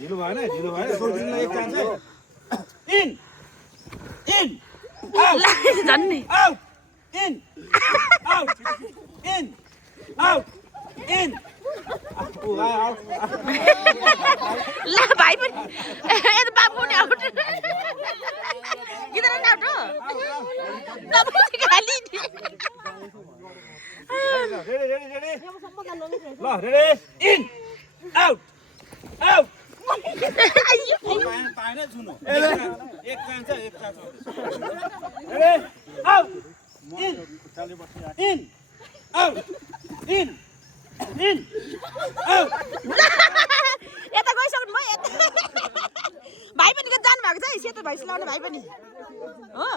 ढिलो भएन सोल्टिङलाई एक चान्स है इन इन झन् नि out in out in out in ल भाइ पनि यता बाबु नि आउट किन आउट हो तपाईँ खाली रेडी ल रेडी इन आउट आउट पाएन सुन्नु एक chance ready out in in out in in out यता गइसक्नु भयो भाइ पनि जानु भएको छ है सेतो भाइ सिलाउने भाइ पनि हो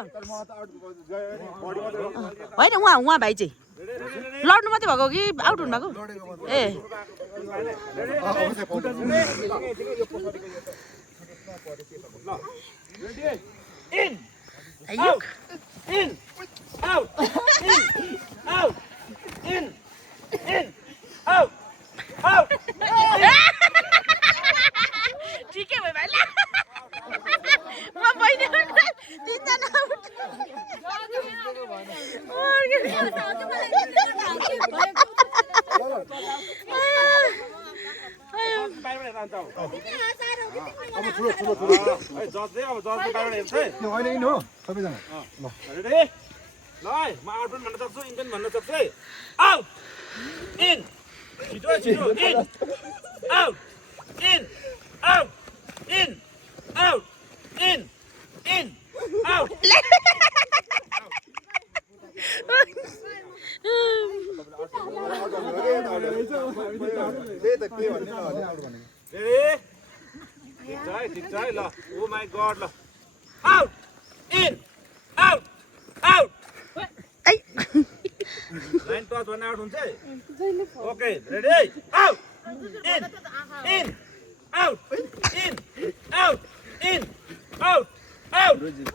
होइन उहाँ भाइ चाहिँ लड्नु मात्रै भएको कि आउट हुनुभएको ए in out in out in out in in out out ठिकै भयो भाइ म बहिनी तिनजना out Oh my God! Out! In! Out! Out! Line toss one out, okay, ready? Out! In! In! Out! In! Out! In! Out! Out! Ready?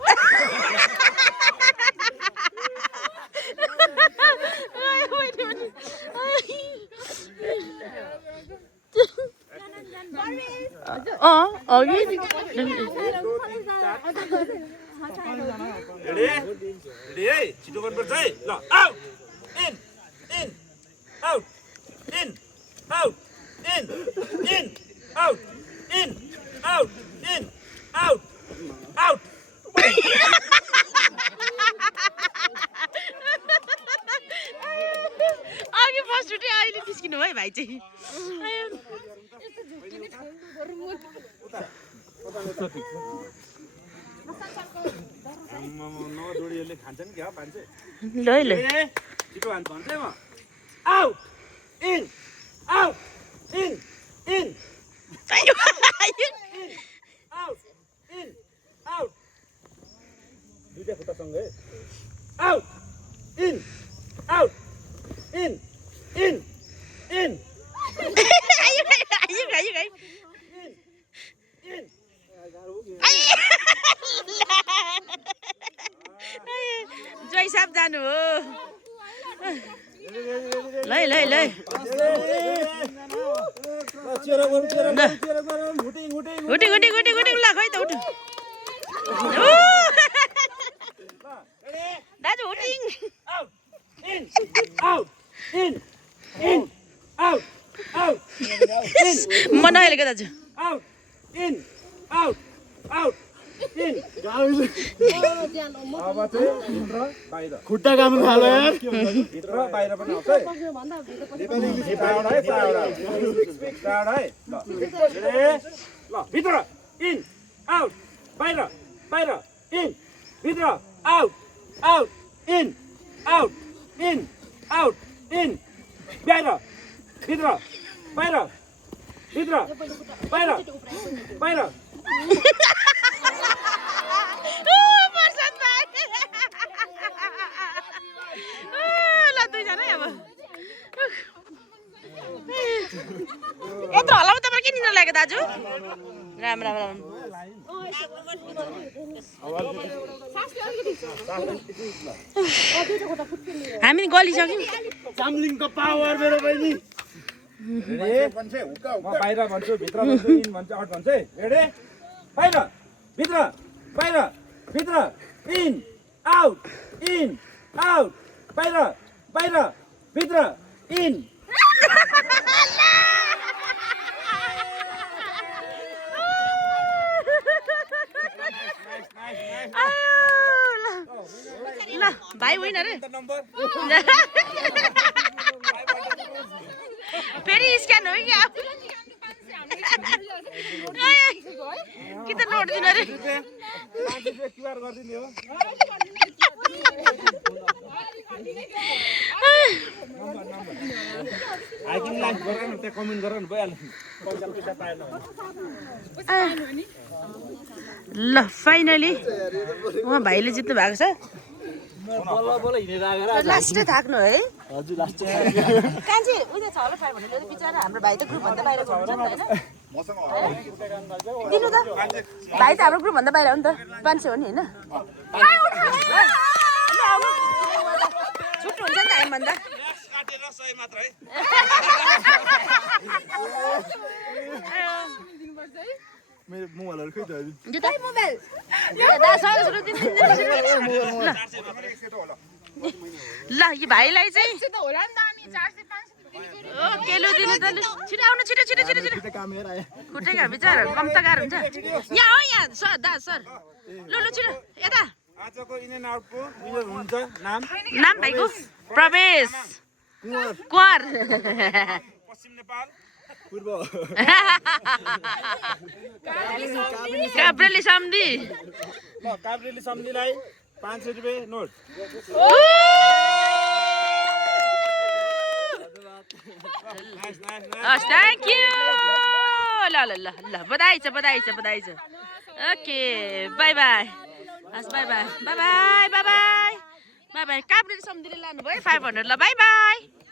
छिटो गर्नुपर्छ है ल out in in out in out in in out in out in out out अघि first उठे अहिले निस्किनु है भाइ चाहिँ जोडीहरूले खान्छन् क्या मान्छे ल ल छिटो हान्छ भन्छ म out in out in in out in out दुईटा खुट्टासँगै out in out in in in जय साहब जानु हो ल ल ल गुटी गुटी गुटी गुटी ल खै त उठ दाजु hooting out in out in in out out म नहेलेको दाजु out in out out in अब चाहिँ भित्र बाहिर खुट्टा काम थाल्यो यार भित्र बाहिर पनि आउँछ है नेपाली इङ्ग्लिश प्राउड है ल ल भित्र इन आउट बाहिर बाहिर इन भित्र out out in out in out in बाहिर भित्र बाहिर भित्र बाहिर बाहिर यत्रो हल्लामा तपाईँ के निन्द्रा लाग्यो दाजु राम राम राम हामी गलिसक्यौँ चाम्लिङको पावर मेरो बहिनी म बाहिर भन्छु भित्र भन्छु इन भन्छु आउट भन्छु है रेडी बाहिर भित्र बाहिर भित्र इन आउट बाहिर बाहिर भित्र इन ल भाइ होइन रे फेरि स्क्यान हो क्या कि त नोट दिनु रे क्युआर गरिदिने हो हाइकिङलाई गराउनु त्यहाँ कमेन्ट गराउनु भइहाल्यो पैसा पाएन ल फाइनली उहाँ भाइले जित्नु भएको छ लास्टै थाक्नु है हजुर लास्ट कान्छी उयो छ होला 500 बिचारा हाम्रो भाइ त ग्रुपभन्दा बाहिर हुन्छ नि त होइन दिनु त भाइ त हाम्रो ग्रुपभन्दा बाहिर हो नि त 500 हो नि होइन छुट्टो हुन्छ नि त हामीभन्दा काटेर 100 मात्र है मेरो मोबाइलहरु खै त यो त मोबाइल दा सरो दिन ल यो भाइलाई चाहिँ त होला नि त अनि 400 500 ओ केलो दिनु त छिटो आउनु छिटो छिटो छिटो छिटो क्यामेरा आयो खुट्टेका बिचारा कम त गाह्रो हुन्छ यहाँ हो यहाँ सर दा सर ल ल छिटो यता आजको इन एन्ड आउटको विनर हुन्छ नाम नाम भाइको प्रवेश कुँवर पश्चिम नेपाल पूर्व काब्रेली सम्धि ल काभ्रेली सम्धिलाई 500 रुपैयाँ नोट हस् थ्याङ्क यू ल ल ल ल बधाई छ बधाई छ बधाई छ ओके बाई बाई हस् bye bye bye bye bye bye bye bye काब्रेली सम्धिले लानुभयो 500 ल बाई बाई